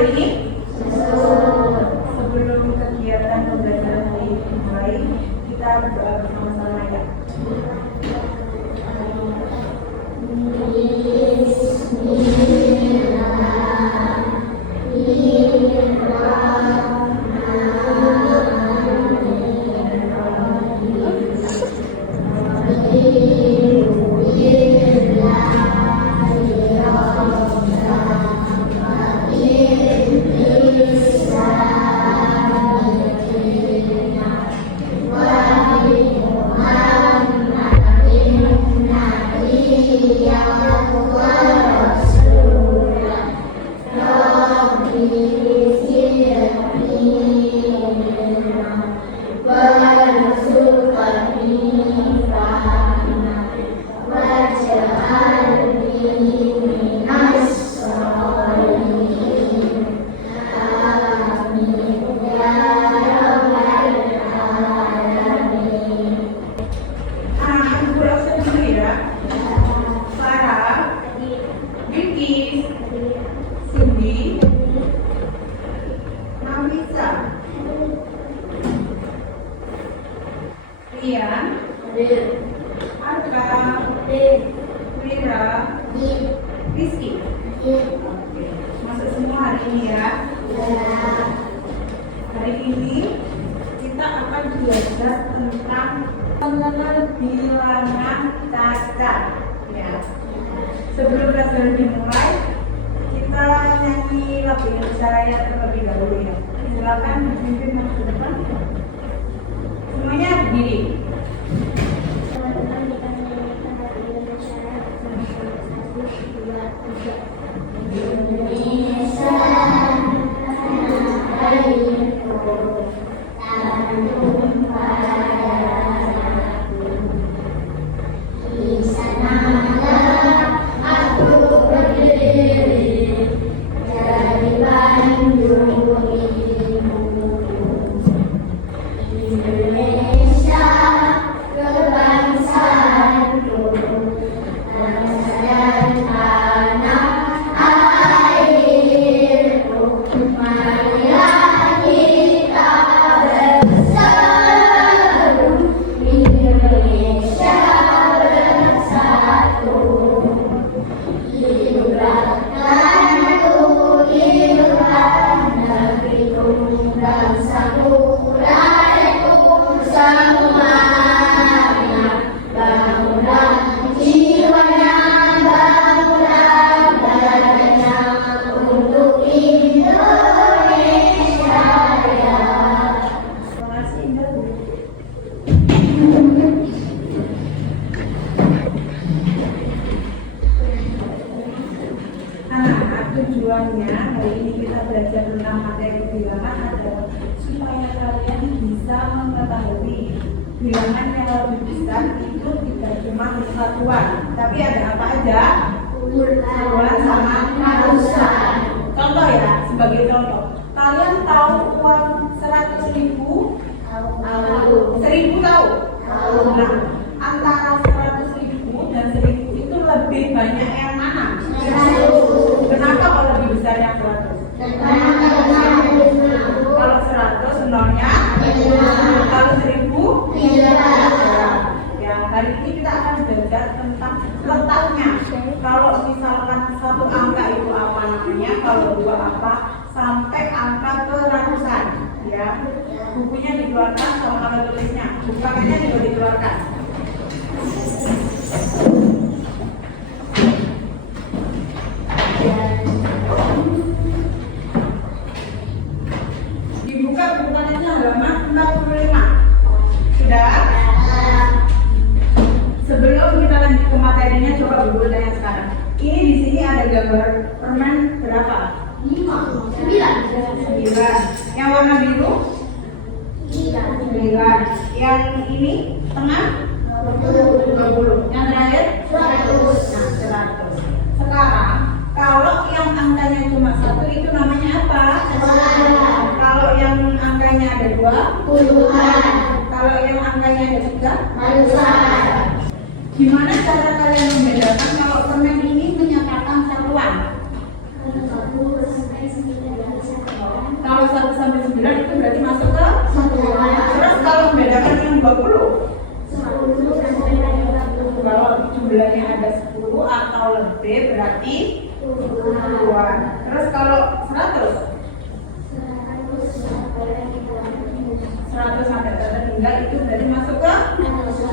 hari ini? Sebelum kegiatan pembelajaran hari ini dimulai, kita berdoa bersama-sama ya. Rizky. Masuk semua hari ini ya. Hari ini kita akan belajar tentang mengenal bilangan cacat. Ya. Sebelum pelajaran dimulai, kita nyanyi lagu Indonesia Raya terlebih dahulu ya. Silakan dipimpin masuk ke depan. Semuanya berdiri. Tujuannya hari ini kita belajar tentang materi bilangan adalah supaya kalian bisa mengetahui bilangan yang lebih besar itu tidak cuma kesatuan, tapi ada apa aja? Ulang sama ratusan. Contoh ya, sebagai contoh, kalian tahu uang 100.000? Tahu. 1.000 tahu? Tahu. Nah, antara 100.000 dan 1.000 itu lebih banyak yang mana? 100. Kenapa kalau lebih besar yang 100? Kalau 100 nolnya, kalau 1.000 ya, hari ini kita akan belajar tentang letaknya. Kalau misalkan satu angka itu apa namanya, kalau dua apa, sampai angka ke ratusan ya. Bukunya dikeluarkan sama alat tulisnya, bukannya juga dikeluarkan. Dibuka bukannya halaman 45. Sudah? Sebelum kita lanjut ke materinya, coba Ibu tanya sekarang. Ini di sini ada gambar permen berapa? 9. Yang warna biru? 9. Yang ini tengah? 20. Yang terakhir? 100. Nah, 100. Sekarang kalau yang angkanya cuma 1 itu namanya apa? Kalau yang angkanya ada 2, puluhan. Kalau yang angkanya ada 3, ratusan. Gimana cara kalian membedakan kalau permen ini menyatakan satuan? 1 sampai 9. berarti puluhan. Terus kalau 100 sampai tertinggal itu berarti masuk ke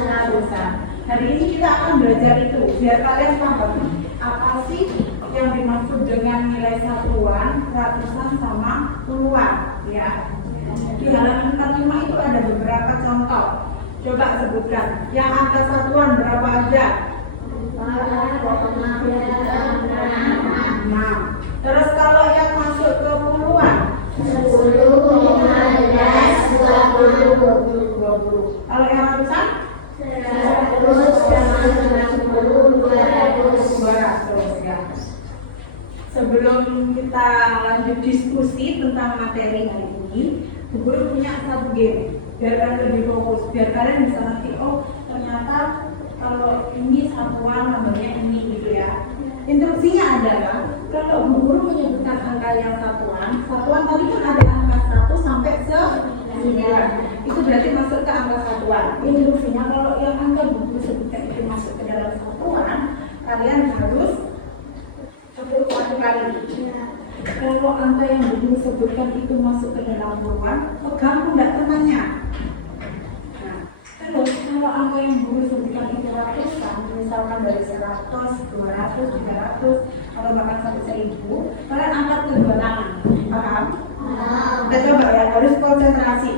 ratusan. Hari ini kita akan belajar itu biar kalian paham apa sih yang dimaksud dengan nilai satuan, ratusan sama puluhan, ya. Di halaman 45 itu ada beberapa contoh. Coba sebutkan. Yang angka satuan berapa aja? 6. Terus kalau yang masuk ke puluhan? 10, 15, 20. Kalau yang ratusan? 100, 150, 200 ya. Sebelum kita lanjut diskusi tentang materi hari ini, Bu Guru punya satu game biar kalian lebih fokus, biar kalian bisa ngerti, oh ternyata kalau ini satuan namanya ini gitu ya. Instruksinya adalah kalau Bu Guru menyebutkan angka yang satuan tadi kan ada angka 1 sampai 9. Itu berarti masuk ke angka satuan. Instruksinya kalau yang angka Bu Guru sebutkan itu masuk ke dalam satuan, kalian harus 10 kali. Kalau angka yang Bu Guru sebutkan itu masuk ke dalam puluhan, gampang nggak temannya? Nah, terus kalau angka yang Bu Guru sebutkan itu ratusan, misalkan dari 100, 200, 300, kalau bahkan sampai 1000, kalian angkat kedua tangan. Paham? Kita coba ya, harus konsentrasi.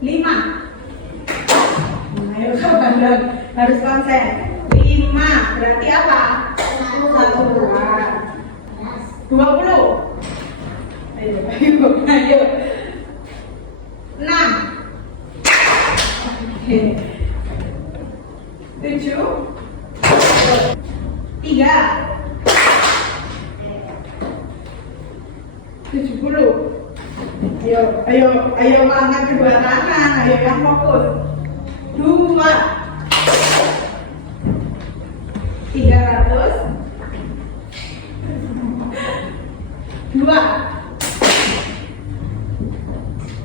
5. Ayo kawan, harus konsen. 5 berarti apa? Satuan. 20. Ayo. 6. 7. 3. 70. Ayo angkat kedua tangan, ayo yang fokus. 2. 300. 2.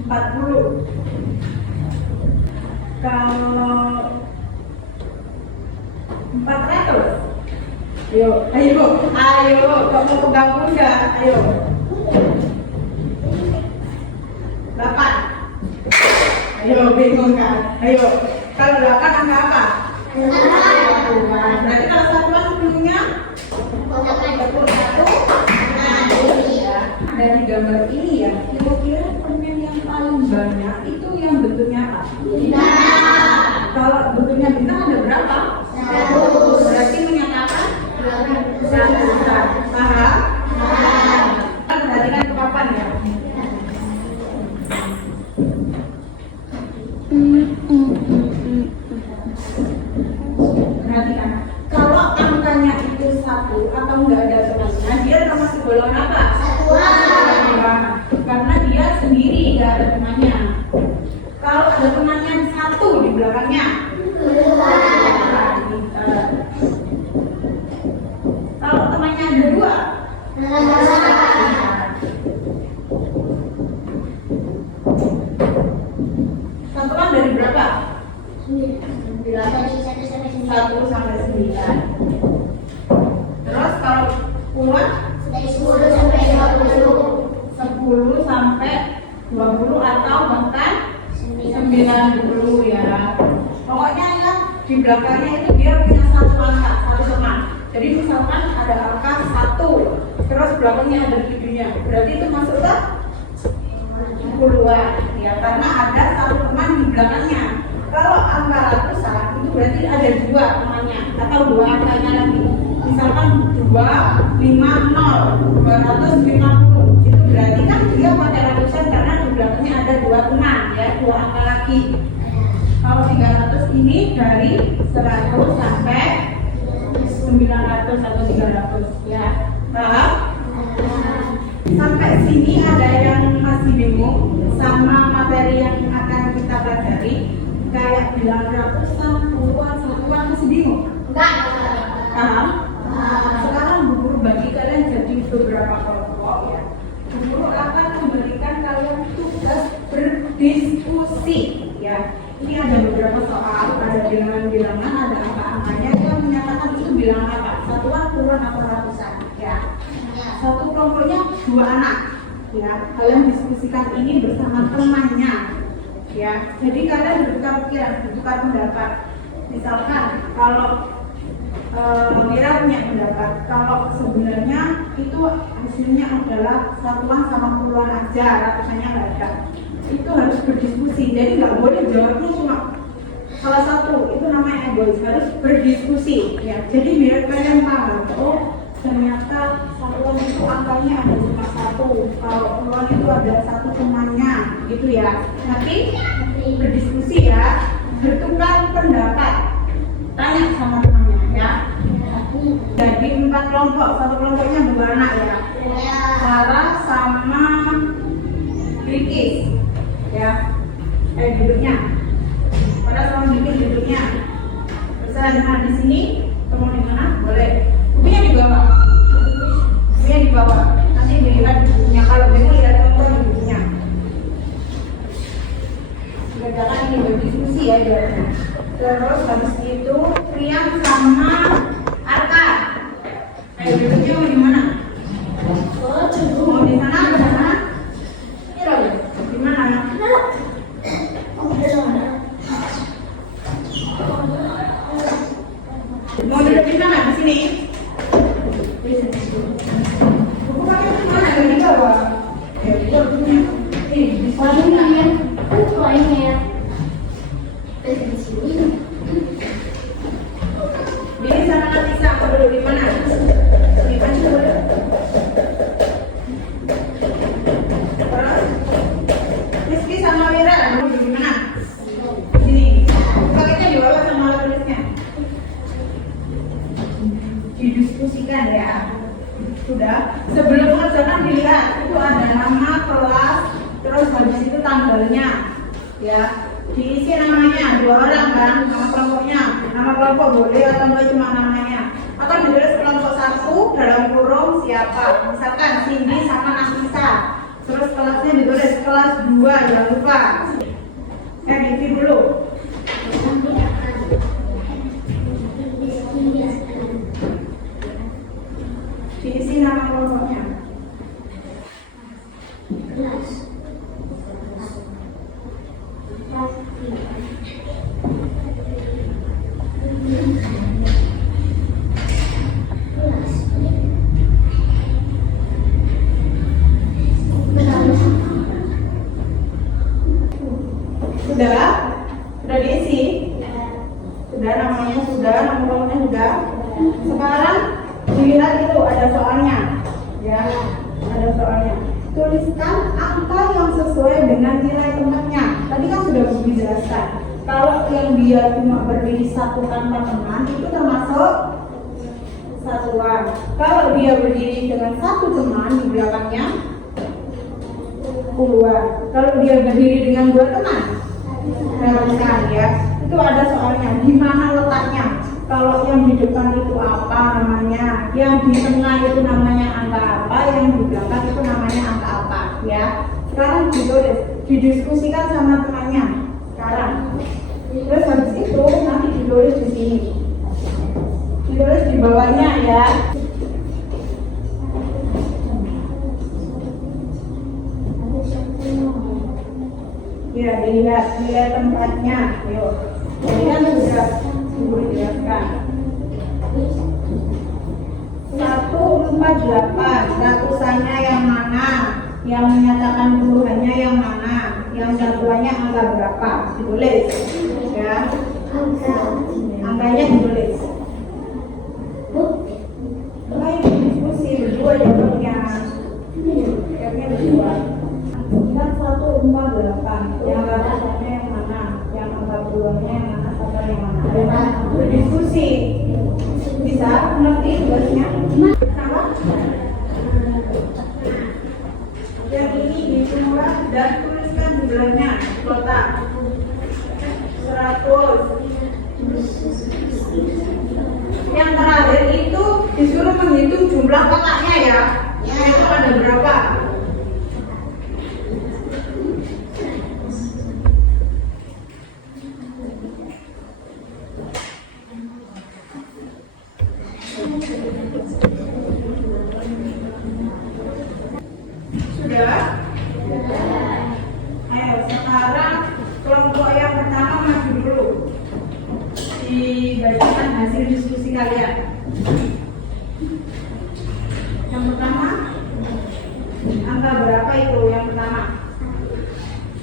40. Kalau 400. Ayo, kamu pegang bunda, ayo. 8. Ayo, bingung kan? Ayo, kalau 8 angka apa? Berarti kalau satuan sebelumnya? 41. Dari gambar ini ya, kira-kira permen yang paling banyak itu yang bentuknya apa? Bintang. Kalau bentuknya bintang ada berapa? 100. Berarti menyatakan 100. Paham? Perhatikan ke papan ya. Perhatikan. Kalau angkanya itu 1 atau enggak ada temannya, dia termasuk golongan apa? Karena dia sendiri, nggak ada temannya. Kalau ada temannya 1 di belakangnya, kalau temannya ada 2, satuan dari berapa? 1 sampai 9. Terus kalau puluhan? 10 sampai 20. 10 sampai 20 atau bahkan 90 ya. Pokoknya ya di belakangnya itu dia punya satu angka, satu teman. Jadi misalkan ada angka 1, terus belakangnya ada tujuhnya, berarti itu masuk ke puluhan ya, karena ada satu teman di belakangnya. Kalau angka ratusan itu berarti ada 2 temannya atau 2 angkanya lagi. Misalkan 250, 250, itu berarti kan dia pakai ratusan karena di belakangnya ada 2 teman ya, 2 angka lagi. Kalau 300 ini dari 100 sampai 900 atau 300 ya. Paham? Sampai sini ada yang masih bingung sama materi yang akan kita pelajari, kayak bilang ratusan, puluhan, satuan, masih bingung? Enggak. Paham? Sekarang Bu Guru bagi kalian jadi beberapa kelompok ya. Bu Guru akan memberikan kalian tugas berdiskusi ya. Ini ada beberapa soal, ada bilangan-bilangan, ada angka-angkanya yang menyatakan itu bilangan puluhan atau ratusan ya. Satu kelompoknya 2 anak ya. Kalian diskusikan ini bersama temannya ya. Jadi kalian bertukar pikiran, bertukar pendapat. Misalkan kalau Mira punya pendapat kalau sebenarnya itu hasilnya adalah satuan sama puluhan aja, ratusannya nggak ada. Itu harus berdiskusi. Jadi nggak boleh jawabnya cuma salah satu, itu namanya egois. Harus berdiskusi ya. Jadi biar kalian paham, oh ternyata satuan itu angkanya ada cuma 1, kalau puluhan itu ada 1 temannya gitu ya. Nanti berdiskusi ya, bertukar pendapat, tanya sama temannya ya. Jadi 4 kelompok, satu kelompoknya 2 anak ya, Sarah sama Rikis ya. Duduknya pada sama bikin duduknya terserah. Dengan di sini kamu di mana boleh, bukunya di bawah, bukunya di bawah, nanti dilihat bukunya. Kalau bingung lihat contoh di bukunya. Jangan ini berdiskusi ya jawabnya. Terus habis itu Priam sama Arka, duduknya mau di mana? Mau di sana atau di sana? Ini loh, di mana? Mau duduk di mana? Di sini? Buku kamu di mana? Ada di bawah. Di sana. Ini sama Natisa, mau duduk di mana? Di mana boleh? Terus Rizky sama Mira mau duduk di mana? Di sini. Paketnya di bawah sama alat tulisnya. Didiskusikan ya. Sudah. Sebelum mengerjakan dilihat itu ada nama kelas, terus habis itu tanggalnya ya. Diisi namanya 2 orang kan, nama kelompoknya. Nama kelompok boleh atau enggak cuma namanya. Akan ditulis kelompok 1 dalam kurung siapa. Misalkan Cindy sama Nafisa. Terus kelasnya ditulis kelas 2, jangan lupa. Isi dulu. Diisi nama kelompoknya. Sudah diisi? Sudah, namanya sudah, nama kelompoknya sudah. Sekarang dilihat itu ada soalnya ya, ada soalnya. Tuliskan angka yang sesuai dengan nilai temannya. Tadi kan sudah dijelaskan. Kalau yang dia cuma berdiri 1 tanpa teman itu termasuk satuan. Kalau dia berdiri dengan 1 teman di belakangnya puluhan. Kalau dia berdiri dengan 2 teman ratusan ya. Itu ada soalnya. Di mana letaknya? Kalau yang di depan itu apa namanya, yang di tengah itu namanya angka apa, yang di belakang itu namanya angka apa ya. Sekarang ditulis, didiskusikan sama temannya sekarang. Terus habis itu nanti ditulis di sini, ditulis di bawahnya ya. Ya, dilihat tempatnya. Yuk, ini kan sudah dijelaskan. 148 ratusannya yang mana, yang menyatakan puluhannya yang mana, yang satuannya angka berapa, ditulis ya. Angkanya ditulis. Baik, diskusi berdua jawabnya. Jawabnya berdua. Kan 148 yang ratusannya yang mana, yang angka puluhannya yang mana, satuan yang mana. Berdiskusi. Bisa mengerti tugasnya? Sama? Yang ini dijumlah dan tuliskan jumlahnya kotak 100. Yang terakhir itu disuruh menghitung jumlah kotaknya ya. Itu ada berapa? Ayo sekarang kelompok yang pertama maju dulu. Dibacakan hasil diskusi kalian. Yang pertama, angka berapa itu yang pertama?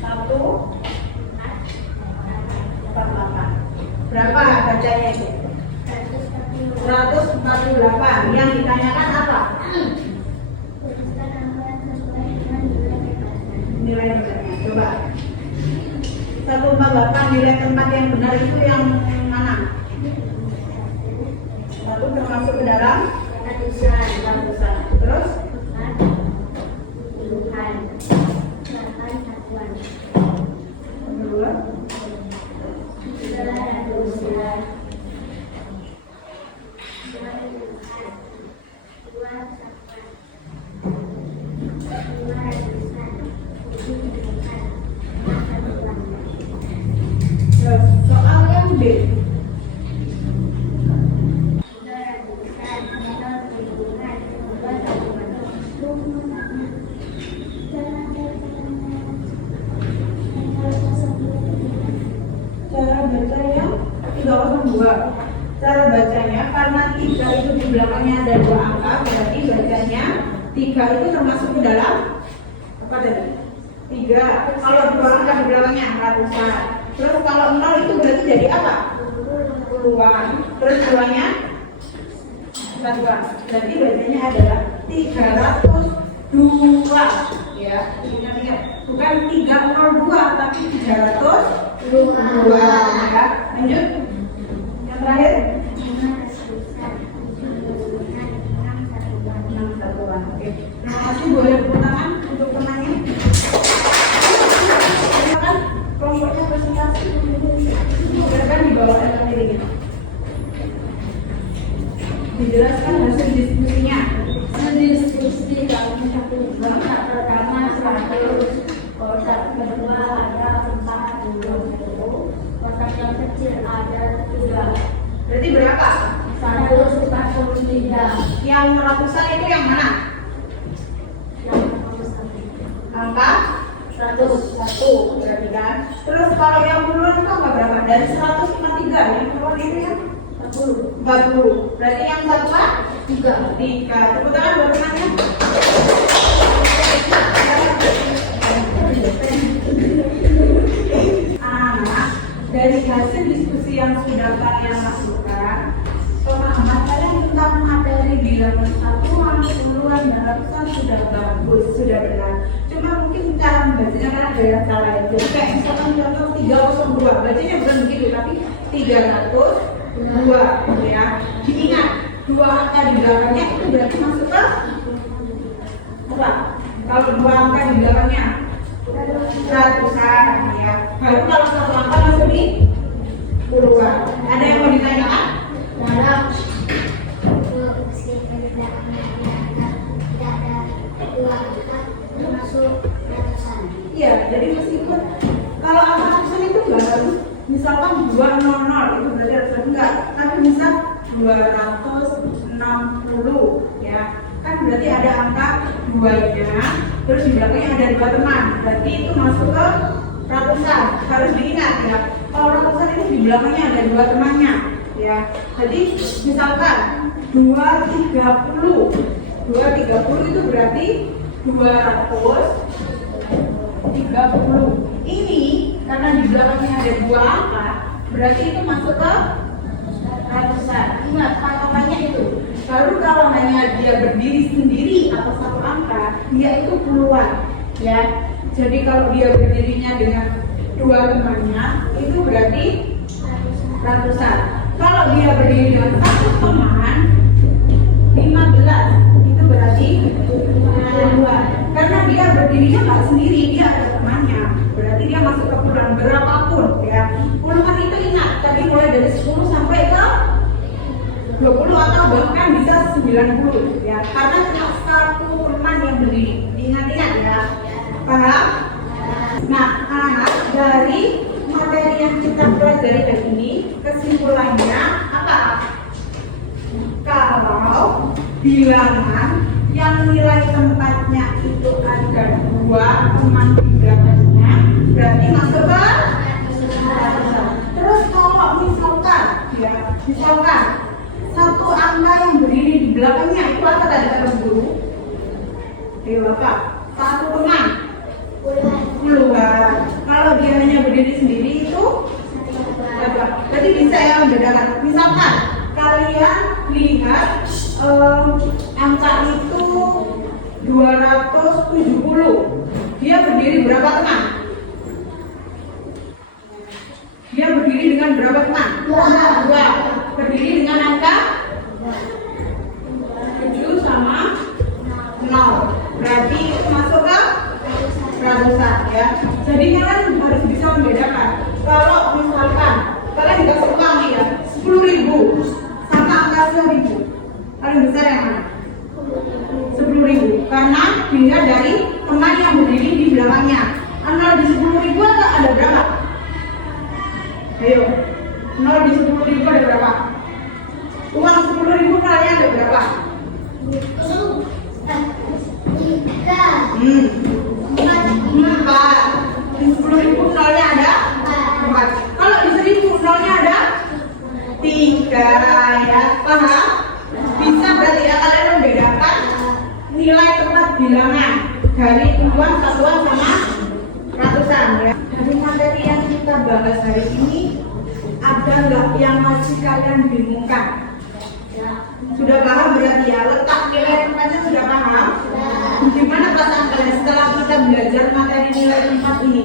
148. Berapa bacanya itu? 148. Yang ditanyakan apa? Nilai bacanya. Coba. 148 nilai tempat yang benar itu yang mana? Satu termasuk ke dalam ratusan. Terus? Kedua? Terus soal yang B. Cara bacanya 302. Cara bacanya karena 3 itu di belakangnya ada 2 angka, berarti bacanya 3 itu termasuk ke dalam apa tadi? 3. Kalau 2 angka di belakangnya ratusan. Terus kalau 0 itu berarti jadi apa? Puluhan. Terus 2-nya satuan. Berarti bacanya adalah 302. Ya, ingat-ingat. Bukan 302 tapi 302. Ya, lanjut. Yang terakhir 6 satuan. Oke. Terima kasih, boleh tepuk tangan untuk temannya. Silakan kelompoknya presentasi. Silakan di bawah sendiri. Dijelaskan hasil diskusinya. Diskusi dalam satu kotak pertama 100, kotak kedua ada 40, kotak yang kecil ada 3. Berarti berapa? 143. Yang ratusan itu yang mana? Yang Angka 101. berarti kan. Terus kalau yang puluhan itu angka berapa? Dari 100 cuma 3. Yang puluhan itu yang 40. Berarti yang satuan 3. Tepuk tangan buat temannya. Dari hasil diskusi yang sudah kalian lakukan, pemahaman kalian tentang materi bilangan satuan, puluhan, dan ratusan sudah bagus, sudah benar. Cuma mungkin cara membacanya kan ada yang salah. Jadi kayak misalkan contoh 302, bacanya bukan begitu, tapi 302, ya. Diingat, 2 angka di belakangnya itu berarti masuk ke apa? Kalau 2 angka di belakangnya ratusan, ya. Baru kalau 1 angka masuk di puluhan. Ada yang mau ditanyakan? Dalam meskipun tidak ada 2 angka masuk ratusan. Iya, jadi meskipun kalau angka ratusan itu enggak harus misalkan 200 itu berarti ratusan, enggak, tapi misal 260, ya. Kan berarti ada angka 2-nya, terus di belakangnya ada 2 teman, berarti itu masuk ke ratusan. Harus diingat, ya. Kalau ratusan itu di belakangnya ada 2 temannya, ya. Jadi misalkan 230 itu berarti 230. Ini karena di belakangnya ada 2 angka, berarti itu masuk ke ratusan. Ingat patokannya itu. Baru kalau hanya dia berdiri sendiri atau 1 angka, dia itu puluhan, ya. Jadi kalau dia berdirinya dengan 2 temannya, itu berarti ratusan. Kalau dia berdiri dengan 1 teman, 15, itu berarti puluhan. Karena dia berdirinya nggak sendiri, dia ada temannya. Berarti dia masuk ke puluhan berapapun, ya. Puluhan itu ingat, tadi mulai dari 10 sampai ke 20 atau bahkan bisa 90, ya. Karena cuma 1 teman yang berdiri. Diingat-ingat, ya. Paham? Nah, anak-anak, dari materi yang kita pelajari hari ini, kesimpulannya apa? Kalau bilangan yang nilai tempatnya itu ada belakangnya itu apa tadi kata guru? Ayo apa? Satu teman. Puluhan. Kalau dia hanya berdiri sendiri itu berapa? Berarti bisa ya membedakan. Misalkan kalian lihat angka itu 270. Dia berdiri berapa teman? Dia berdiri dengan berapa teman? 2. Berdiri dengan angka 7 sama 0. Berarti itu masuk ke ratusan ya. Jadi kalian harus bisa membedakan. Kalau misalkan kalian dikasih uang nih ya 10.000 sama angka 10.000, paling besar yang mana? 10.000, karena dilihat dari teman yang berdiri di belakangnya. 0 di 10.000 ada berapa? Ayo, 0 di 10.000 ada berapa? Uang 10.000 kalian ada berapa? 4. Di 10.000 nolnya ada 4. Kalau di 1.000 nolnya ada 3 ya, paham? Bisa berarti ya kalian membedakan nilai tempat bilangan dari puluhan, satuan sama ratusan ya. Dari materi yang kita bahas hari ini, ada nggak yang masih kalian bingungkan? Sudah paham berarti ya, letak nilai tempatnya sudah paham? Gimana perasaan kalian setelah kita belajar materi nilai tempat ini?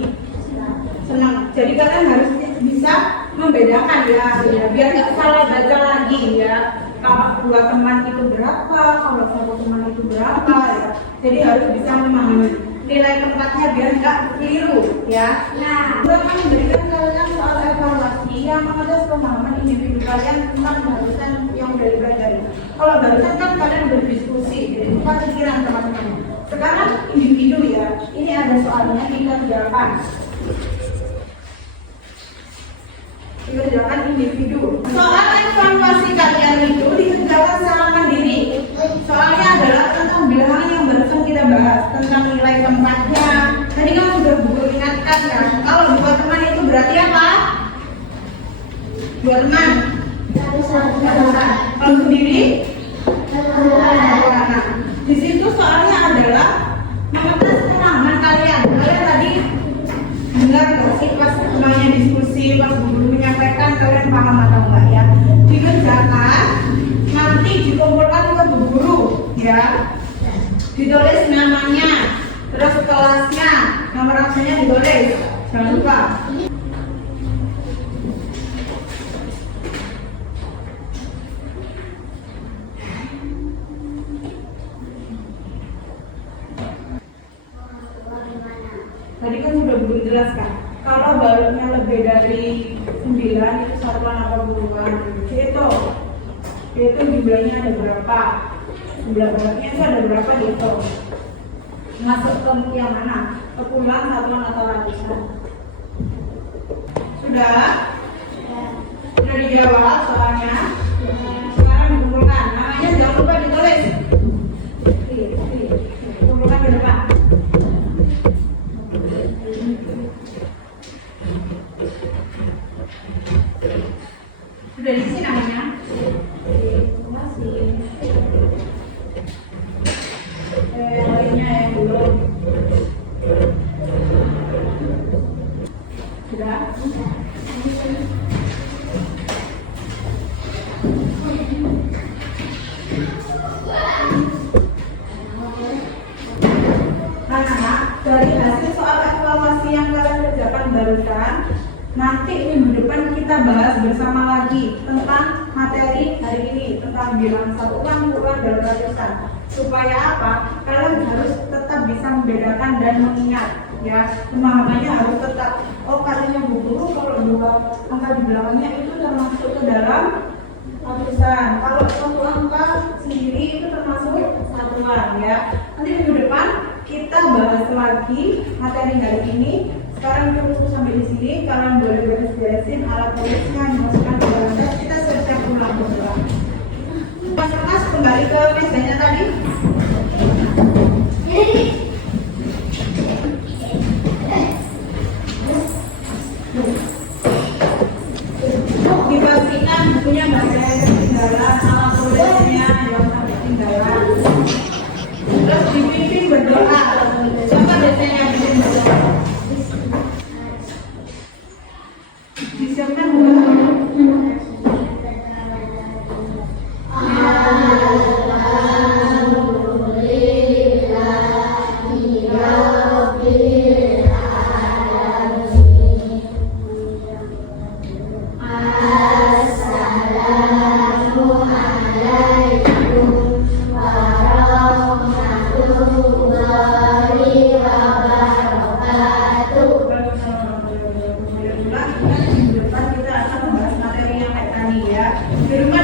Senang. Jadi kalian harus bisa membedakan ya, biar nggak salah baca lagi ya. Kalau dua teman itu berapa, kalau satu teman itu berapa ya. Jadi harus bisa memahami nilai tempatnya biar nggak keliru ya. Nah, kita akan memberikan kalian soal evaluasi yang mengatas pemahaman individu kalian tentang barusan yang udah dipelajari. Kalau barusan kan kalian berdiskusi, jadi bukan pikiran teman-teman. Sekarang individu ya, ini ada soalnya kita kerjakan. Kita kerjakan individu. Soal evaluasi kalian itu dikerjakan secara mandiri. Soalnya adalah tentang bilangan yang barusan kita bahas, tentang nilai tempatnya. Tadi kan sudah guru ingatkan kan, kalau dua teman itu berarti apa? Dua teman. Kalau sendiri? Nah, di situ soalnya adalah mengetes pemahaman kalian. Kalian tadi dengar nggak sih pas semuanya diskusi, pas guru menyampaikan kalian paham atau enggak ya? Dikerjakan, nanti dikumpulkan ke guru ya. Ditulis namanya, terus kelasnya, nomor absennya ditulis. Jangan lupa. Tadi kan sudah belum jelaskan. Kalau balutnya lebih dari 9 itu satuan apa puluhan? Itu jumlahnya ada berapa? Jumlah balutnya itu ada berapa gitu? Masuk ke yang mana? Kepuluhan, satuan atau ratusan? Sudah? Sudah dijawab soalnya? Sekarang dikumpulkan. Namanya jangan lupa ditulis. Kumpulkan ke depan. Sudah diisi namanya? Masih. Lainnya yang belum. Sudah? Anak-anak, dari hasil soal evaluasi yang kalian kerjakan barusan, nanti minggu depan kita bahas bersama lagi tentang materi hari ini, tentang bilangan satuan, puluhan, dan ratusan. Supaya apa? Kalian harus tetap bisa membedakan dan mengingat ya. Pemahamannya harus tetap. Oh, katanya Bu Guru kalau dua angka di belakangnya itu termasuk ke dalam ratusan. Kalau satu angka sendiri itu termasuk satuan ya. Nanti minggu depan kita bahas lagi materi hari ini. Sekarang kita sampai di sini. Kalian boleh beres-beresin alat tulisnya, dimasukkan ke dalam tas. Kita siap-siap pulang berdoa. Mas kembali ke mejanya tadi. Dipastikan bukunya nggak ada yang ketinggalan, alat tulisnya yang sampai tinggal. warahmatullahi wabarakatuh. Depan kita akan membahas materi yang kayak tadi ya. Firman